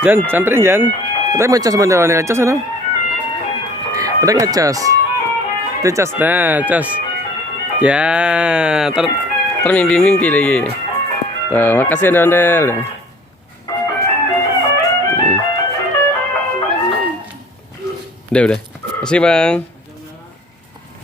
Jan, samperin Jan. Kita mau cas ondel-ondel cas sana. Udah nggak cas? Itu cas, nah cas. Ya, termimpi-mimpi lagi. Tuh, makasih ondel-ondel. Udah. Makasih Bang.